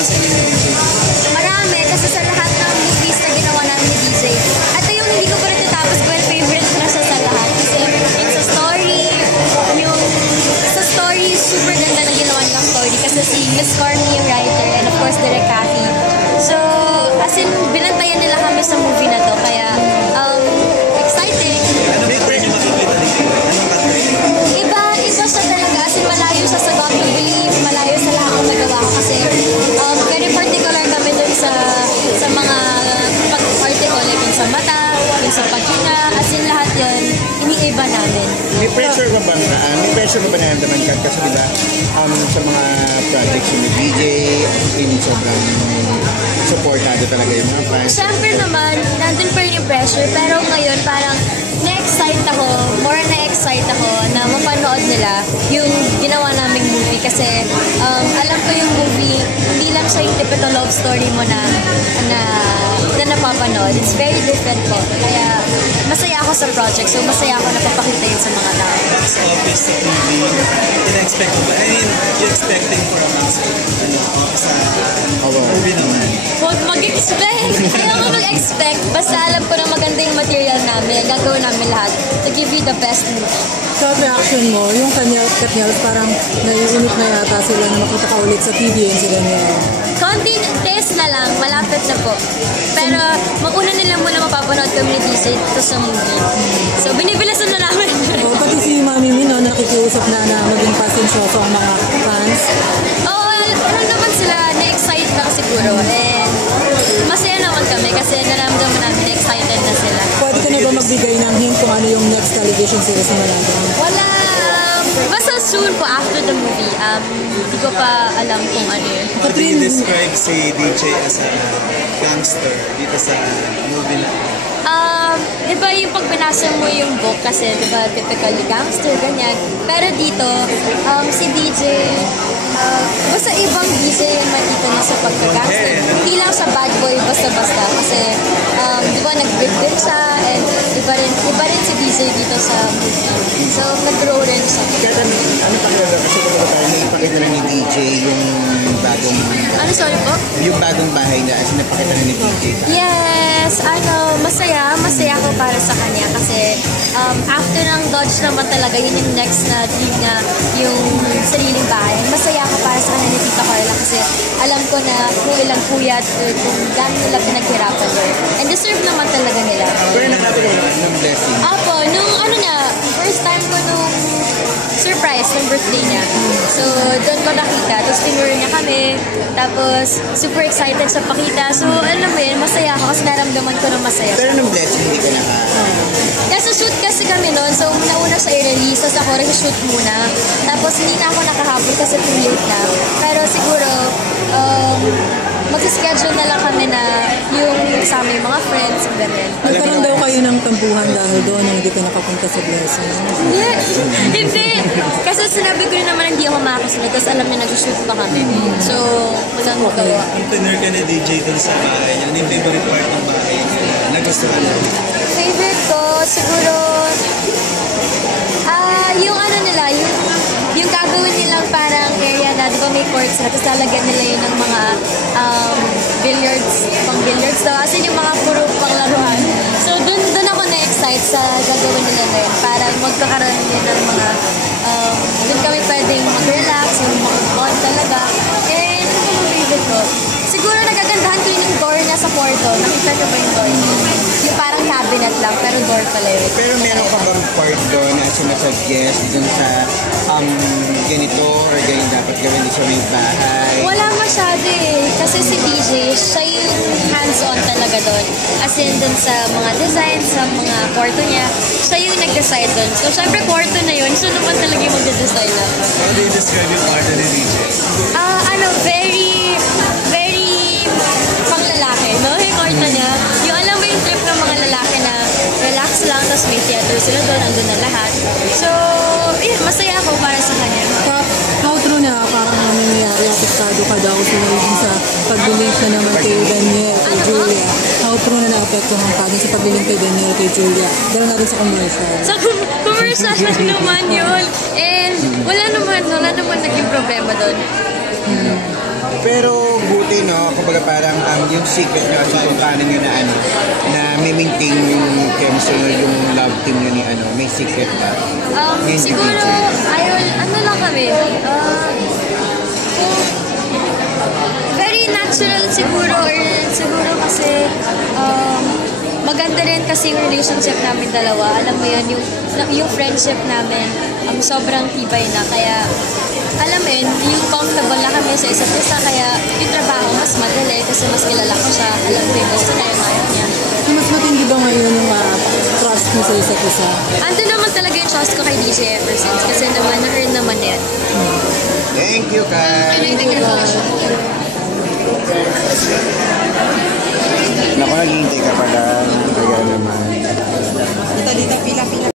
sa inyo ni DJ? Marami, kasi sa lahat ng movies na ginawa namin ni DJ. At yung hindi ko pa natatapos ko, favorite ko na siya sa lahat. Kasi yung sa story, super ganda na ginawa nilang story. Kasi si Miss Carmi yung writer, and of course, Direk Cathy. So, as in, binantayan nila kami sa movie na to. Kaya, exciting. Anong pattern yung makikita dito? Anong pattern? Iba siya talaga. As in, malayo siya sa God to Believe, malayo sa lahat ng nagawa ko. Kasi, very particular kami dun sa mga pag-article, like yung sa mata, yung sa paghinga, as in lahat yun, iniiba namin. May pressure ka ba na naman ka? Kasi diba, sa mga projects yung DJ, sobrang supportado talaga yung mga fans. Siyempre naman, nandun pa rin yung pressure, pero ngayon parang na-excite ako na mapanood nila yung ginawa naming movie kasi alam ko yung movie, hindi lang siya yung typical love story mo na napapanood. It's very different po. Kaya masaya ako sa project, so masaya ako napapakita yun sa mga tao. Box office sa TV, in-expect mo ba? I mean, you're expecting for a massive sa movie naman. Huwag mag-expect! Ayaw ko mag-expect. Basta alam ko na maganda yung material namin. Gagawin namin lahat to give you the best movie. Sa reaction mo, yung Katniel, parang naiinip na yata sila na makita ka ulit sa TV and sila niya. Konting test na lang, malapit na po. Pero mauna nila muna mapapanood kami ni DJ ito sa movie. So binibilisan na namin. Pati si Mami Min, nakikiusap na maging pasensyoso ang mga fans. Oo, ano naman sila, na-excite lang siguro. And masaya naman kami kasi naramdaman namin na excited na sila. Pwede ka na ba magbigay ng hint kung ano yung next television series na malagay? Wala. Basta soon po after the movie. Hindi ko pa alam kung ano yun. How do you describe si DJ as a gangster dito sa movie na? Diba yung pag binasa mo yung book kasi diba typically gangster, ganyan. Pero dito, si DJ, basta ibang DJ yung makita niya sa pagka-gangster. Hindi lang sa bad boy basta-basta kasi diba nag-grip din siya and iba rin si DJ dito sa movie. So nag-grow rin siya. Kaya ano pakilala kasi kung tayo naipakita na ni DJ yung bagong... Ano, sorry po? Yung bagong bahay na as napakita na ni DJ. Yes, masaya ako para sa kanya kasi after ng Dodge naman talaga, yun yung next na dream na yung sariling bahay. Masaya ako para sa kanya ni Tita Carla kasi alam ko na kung ilang puyat kung gano'n nila pinaghirapan doon. And deserve naman talaga nila. Pero nakapit ko naman ng blessing. Apo, nung first time ko nung surprise ng birthday niya. So, doon ko nakita. Tapos tinuro niya kami. Tapos, super excited sa pakita. So, alam mo yun, masaya ako kasi naramdaman ko na masaya. Pero ng blessing, hindi ka naka... Nasa shoot kasi kami noon. So, nauna siya i-release. Tapos ako rin-shoot muna. Tapos, hindi na ako nakahabol kasi too late na. Pero siguro, mag-schedule na lang kami na yung kasama yung mga friends, ganun. Nagkaroon daw kayo ng tampuhan dahil doon nung hindi ka nakapunta sa blessing. Hindi! Kasi sinabi ko rin naman hindi ako makakasunod. Tapos alam niya nag-shoot pa kami. So, walang magawa. Ang tenor ka ni DJ dun sa bahay niya, ano yung favorite part ng bahay niya? Nagustuhan mo? Favorite ko, siguro, yung yung gagawin nilang parang area na, di ba may courts na, tapos lalagyan nila yun ng mga pang-billiards daw. As in yung mga puro panglaruhan. So, dun ako na-excite sa gagawin nila na yun. Para magkakaroon nila ng mga, dun kami pwedeng mag-relax, yung mag-bond talaga. And ano ba yung favorite ko? Siguro nagagandahan ko yung door niya sa kwarto. Nakita niyo ba yung door niya? Yung parang cabinet lang, pero door pala yun. Pero meron ka bang part doon na sinasuggest dun sa ganito or ganyan dapat gawin sa may bahay? Wala masyado eh. Kasi si DJ, siya yung hands-on talaga doon. As in dun sa mga design, sa mga kwarto niya, siya yung nag-decide doon. So syempre kwarto na yun, so naman talaga yung mag-design na. How do you describe yung part ni DJ? Very panglalaki, no? Yung kwarto niya. Yung alam mo yung trip ng mga lalaki na relax lang, tapos may theater sila doon, andun na lahat. So, masaya ako para sa kanya. How true na parang nangyayari, apektado ka daw sa pag-believe na naman kay Daniel, kay Julia. How true na naapektuhan ka din sa pag-believe kay Daniel, kay Julia. Dahil na rin sa commercial. Sa commercial lang naman yun. And wala naman naging problema doon. Pero buti kayo, no? Kumbaga parang yung secret nyo kasi kung paano nyo na na may maintain yung chemistry nyo, yung love team nyo ni may secret ba? Yun si Siguro, DJ. ano lang kami, very natural siguro, or siguro kasi, maganda rin kasi yung relationship namin dalawa. Alam mo yun, yung friendship namin, sobrang tibay na. Kaya, alam mo yun, yung comfortable na kami sa isa't isa. Kaya, yung trabaho mas madali kasi mas kilala ko siya. Alam ko yung gusto na yung ayaw niya. Mas matindi ba ngayon yung trust mo sa isa't isa? Ando naman talaga yung trust ko kay DJ ever since. Kasi naman, na-earn naman yan. Thank you, Kai. Naku, naghihintay ka pala. Kaya naman. Dito, pila-pila.